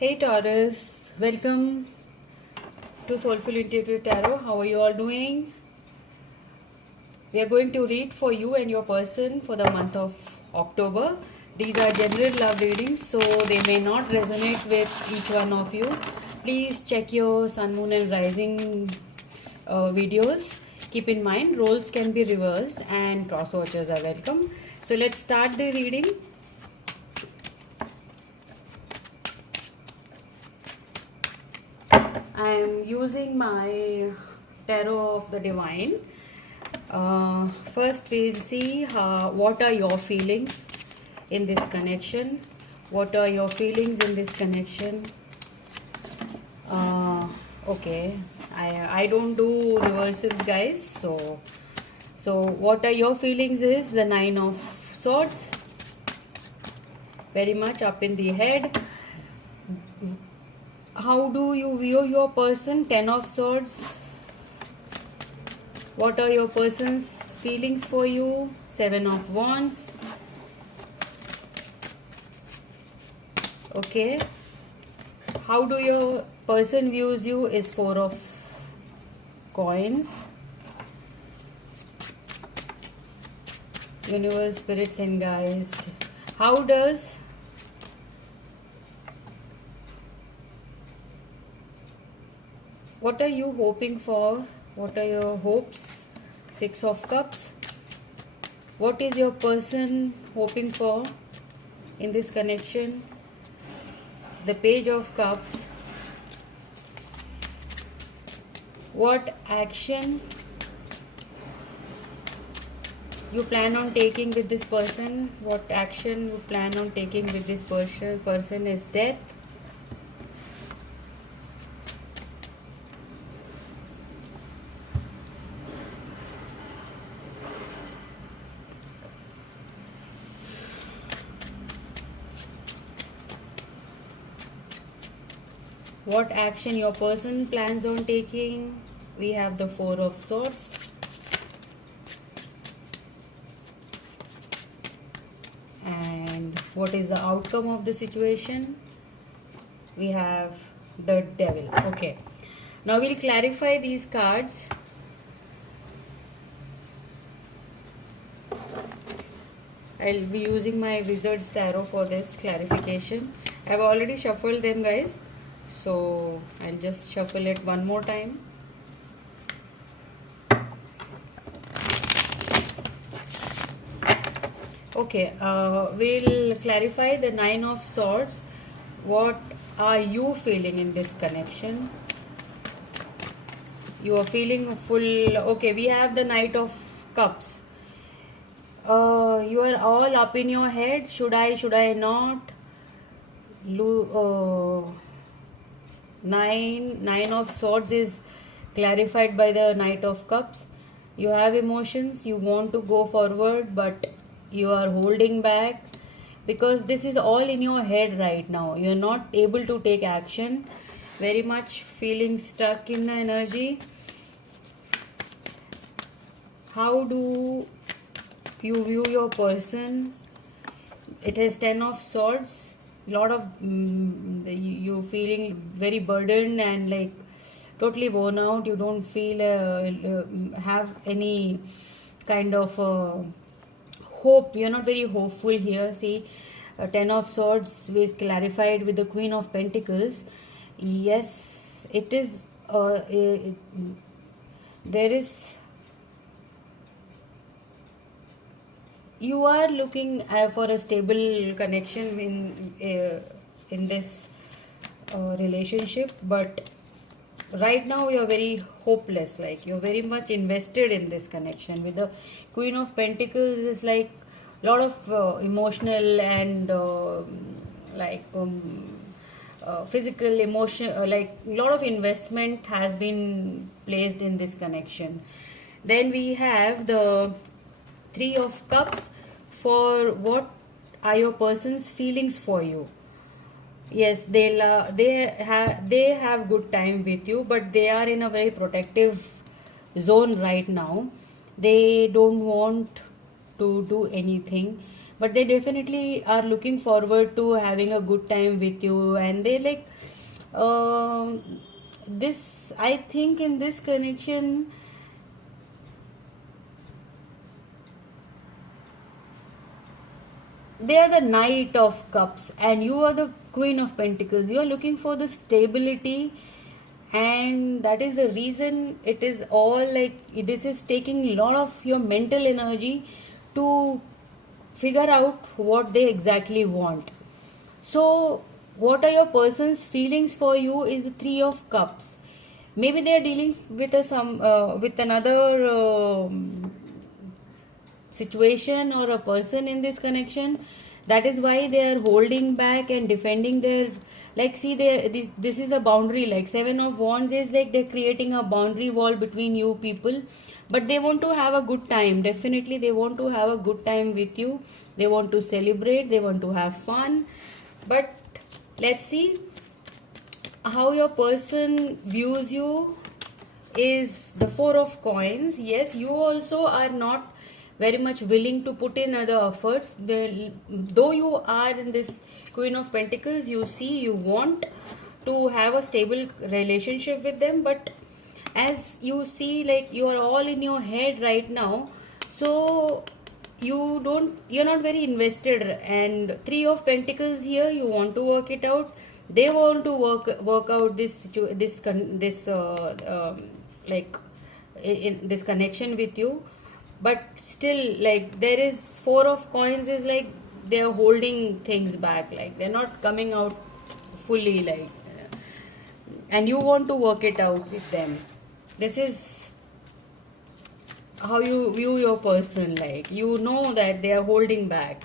Hey Taurus, welcome to Soulful Intuitive Tarot. How are you all doing? We are going to read for you and your person for the month of October. These are general love readings, so they may not resonate with each one of you. Please check your sun, moon, and rising videos. Keep in mind, roles can be reversed and cross watchers are welcome. So let's start the reading. I am using my Tarot of the Divine. First, we'll see what are your feelings in this connection. What are your feelings in this connection? Okay, I don't do reversals, guys. So what are your feelings is the Nine of Swords. Very much up in the head. How do you view your person? Ten of Swords. What are your person's feelings for you? Seven of Wands. Okay. How do your person views you is Four of Coins. Universe, spirits, and guides. How does what are you hoping for? What are your hopes? Six of Cups. What is your person hoping for in this connection? The Page of Cups. What action you plan on taking with this person? What action you plan on taking with this person is Death. What action your person plans on taking? We have the Four of Swords. And what is the outcome of the situation? We have the Devil. Okay. Now we'll clarify these cards. I'll be using my Wizard's Tarot for this clarification. I've already shuffled them, guys. So I'll just shuffle it one more time. Okay, we'll clarify the Nine of Swords. What are you feeling in this connection? You are feeling full. Okay, we have the Knight of Cups. You are all up in your head. Should I not? Nine of Swords is clarified by the Knight of Cups. You have emotions, you want to go forward, but you are holding back because this is all in your head right now. You are not able to take action. Very much feeling stuck in the energy. How do you view your person? It has Ten of Swords. Lot of you feeling very burdened and like totally worn out. You don't feel have any kind of hope. You're not very hopeful here. See, Ten of Swords is clarified with the Queen of Pentacles. Yes, it is there is, you are looking for a stable connection in this relationship, but right now you're very hopeless. Like you're very much invested in this connection. With the Queen of Pentacles is like a lot of emotional and physical emotion, like a lot of investment has been placed in this connection. Then we have the Three of Cups. For what are your person's feelings for you? Yes, they have good time with you, but they are in a very protective zone right now. They don't want to do anything. but they definitely are looking forward to having a good time with you, and they like um, this. I think in this connection, they are the Knight of Cups and you are the Queen of Pentacles. You are looking for the stability, and that is the reason it is all like this is taking a lot of your mental energy to figure out what they exactly want. So what are your person's feelings for you is the Three of Cups. Maybe they are dealing with with another situation or a person in this connection. That is why they are holding back and defending their, like, see, they this is a boundary. Like Seven of Wands is like they're creating a boundary wall between you people, but they want to have a good time. Definitely they want to have a good time with you. They want to celebrate, they want to have fun. But let's see how your person views you is the Four of Coins. Yes, you also are not very much willing to put in other efforts. Though you are in this Queen of Pentacles, you see you want to have a stable relationship with them, but as you see, like, you are all in your head right now, so you're not very invested. And Three of Pentacles here, you want to work it out. They want to work out like in this connection with you, but still, like, there is Four of Coins is like they're holding things back, like they're not coming out fully, like, and you want to work it out with them. This is how you view your person, like you know that they are holding back.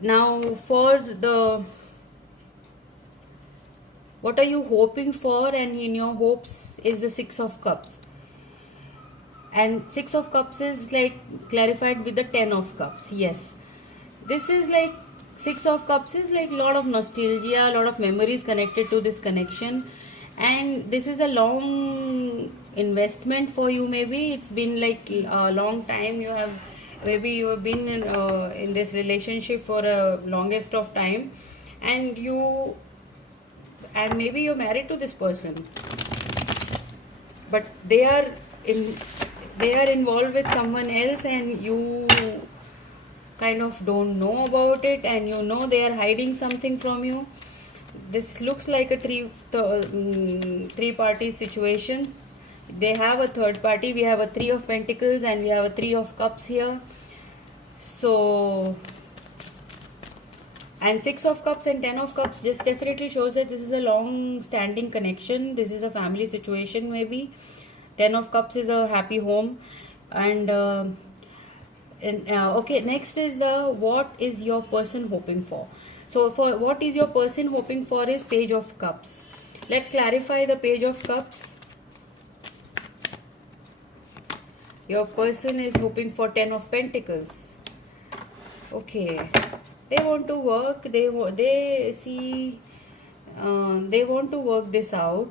Now for the what are you hoping for, and in your hopes is the Six of Cups, and Six of Cups is like clarified with the Ten of Cups. Yes, this is like Six of Cups is like a lot of nostalgia, a lot of memories connected to this connection, and this is a long investment for you. Maybe it's been like a long time. Maybe you have been in this relationship for a longest of time, and maybe you're married to this person, but in they are involved with someone else, and you kind of don't know about it, and you know they are hiding something from you. This looks like a three party situation. They have a third party. We have a Three of Pentacles and we have a Three of Cups here. So, and Six of Cups and Ten of Cups just definitely shows that this is a long standing connection. This is a family situation maybe. Ten of Cups is a happy home. And okay, next is the what is your person hoping for. So for what is your person hoping for is Page of Cups. Let's clarify the Page of Cups. Your person is hoping for Ten of Pentacles. Okay, they want to work. They see. They want to work this out.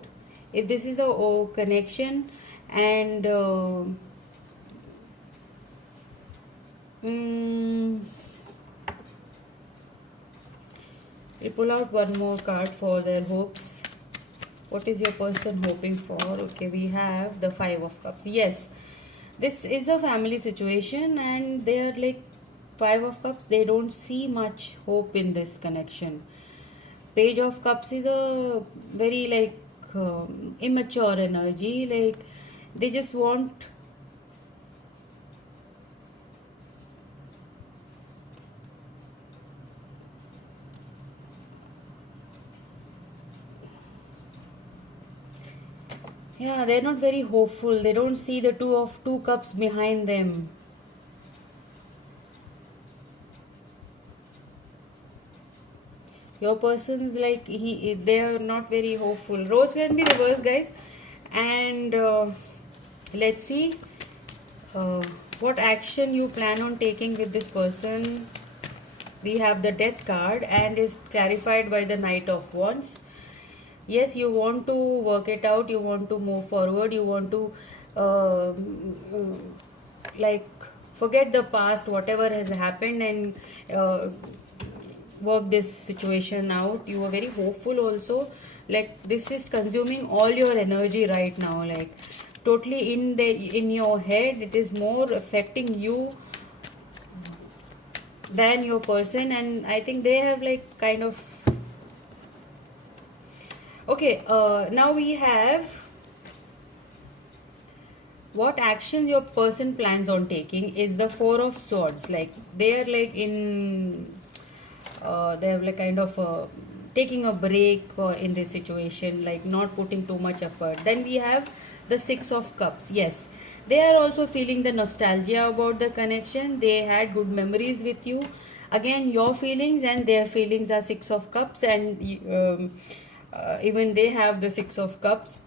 If this is a connection, and we pull out one more card for their hopes. What is your person hoping for? Okay, we have the Five of Cups. Yes, this is a family situation, and they are like Five of Cups. They don't see much hope in this connection. Page of Cups is a very like immature energy. Like they just want. Yeah, they're not very hopeful. They don't see the Two Cups behind them. Your person's like they are not very hopeful. Rose can be reversed, guys. And let's see what action you plan on taking with this person. We have the Death card and is clarified by the Knight of Wands. Yes, you want to work it out, you want to move forward, you want to like forget the past, whatever has happened, and work this situation out. You are very hopeful also. Like this is consuming all your energy right now, like totally in your head. It is more affecting you than your person, and I think they have like kind of. Okay, now we have what actions your person plans on taking is the Four of Swords. Like they are like in they have like kind of taking a break in this situation, like not putting too much effort. Then we have the Six of Cups. Yes, they are also feeling the nostalgia about the connection. They had good memories with you. Again, your feelings and their feelings are Six of Cups, and even they have the Six of Cups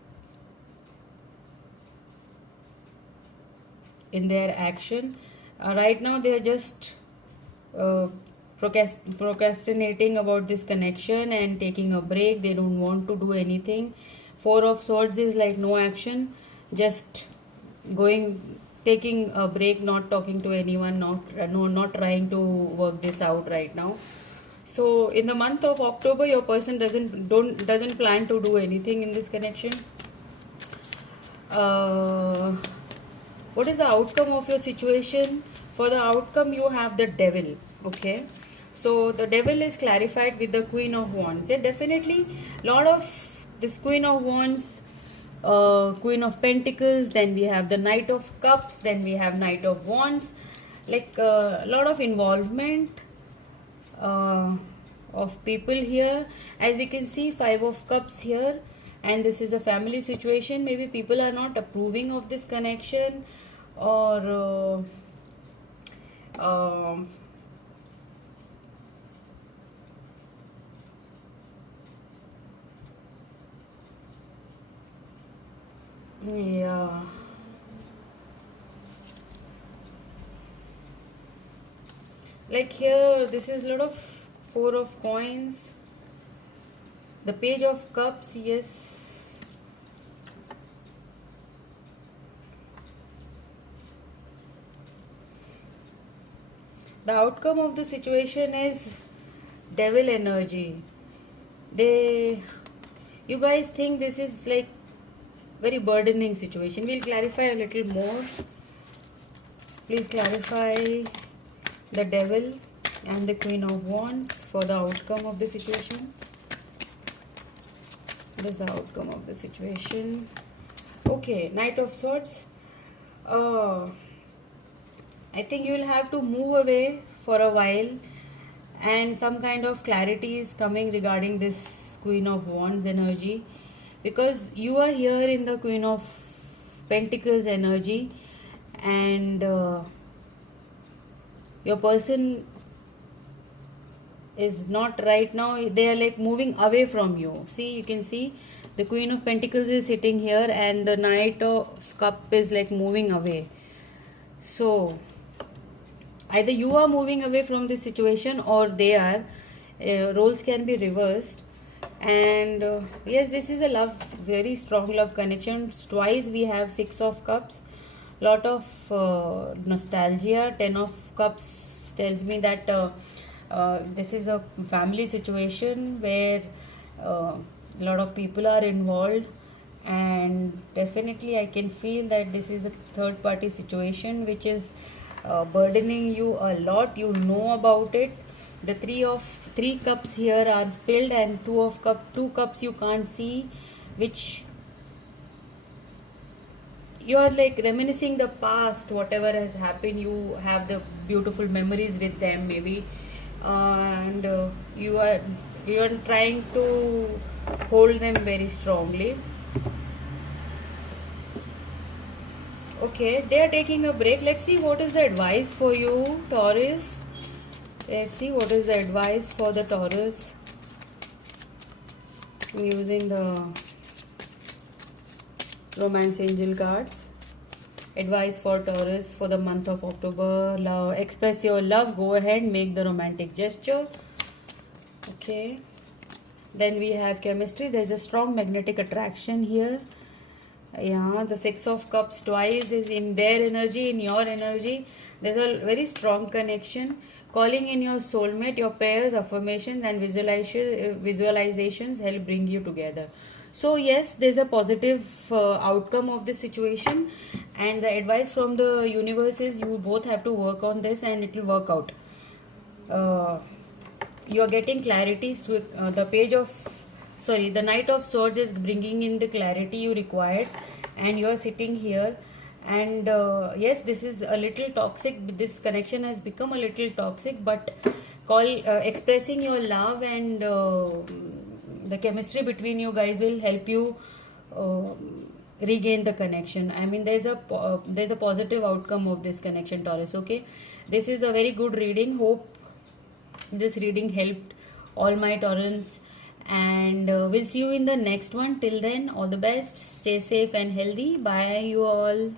in their action. Right now they are just uh, procrastinating about this connection and taking a break. They don't want to do anything. Four of Swords is like no action, just going, taking a break, not talking to anyone, not trying to work this out right now. So in the month of October, your person doesn't plan to do anything in this connection. What is the outcome of your situation? For the outcome, you have the Devil. Okay, so the Devil is clarified with the Queen of Wands. Yeah, definitely lot of this Queen of Wands, Queen of Pentacles, then we have the Knight of Cups, then we have Knight of Wands, like a lot of involvement of people here. As we can see, Five of Cups here, and this is a family situation. Maybe people are not approving of this connection, or yeah, like here this is a lot of Four of Coins, the Page of Cups. Yes, the outcome of the situation is Devil energy. You guys think this is like very burdening situation. We'll clarify a little more. Please clarify the Devil and the Queen of Wands for the outcome of the situation. What is the outcome of the situation? Okay, Knight of Swords. I think you will have to move away for a while, and some kind of clarity is coming regarding this Queen of Wands energy, because you are here in the Queen of Pentacles energy, and your person is not right now. They are like moving away from you. See, you can see the Queen of Pentacles is sitting here, and the Knight of Cup is like moving away. So either you are moving away from this situation, or they are. Roles can be reversed. And yes, this is a love, very strong love connection. Twice we have Six of Cups, lot of nostalgia. Ten of Cups tells me that this is a family situation where a lot of people are involved, and definitely I can feel that this is a third party situation which is burdening you a lot. You know about it. The three cups here are spilled, and two cups you can't see, which you are like reminiscing the past, whatever has happened. You have the beautiful memories with them, maybe, and you are trying to hold them very strongly. Okay, they are taking a break. Let's see what is the advice for you, Taurus. Let's see what is the advice for the Taurus. I'm using the Romance Angel cards. Advice for Taurus for the month of October. Love. Express your love. Go ahead, make the romantic gesture. Okay. Then we have chemistry. There's a strong magnetic attraction here. Yeah, the Six of Cups twice is in their energy, in your energy. There's a very strong connection. Calling in your soulmate, your prayers, affirmations, and visualizations help bring you together. So yes, there's a positive outcome of this situation, and the advice from the universe is you both have to work on this, and it will work out. Uh, you are getting clarity. The page of, sorry, the Knight of Swords is bringing in the clarity you required, and you are sitting here. And yes, this is a little toxic. This connection has become a little toxic, but expressing your love and the chemistry between you guys will help you uh, regain the connection. I mean, there's a positive outcome of this connection, Taurus. Okay, this is a very good reading. Hope this reading helped all my Taurans, and we'll see you in the next one. Till then, all the best. Stay safe and healthy. Bye, you all.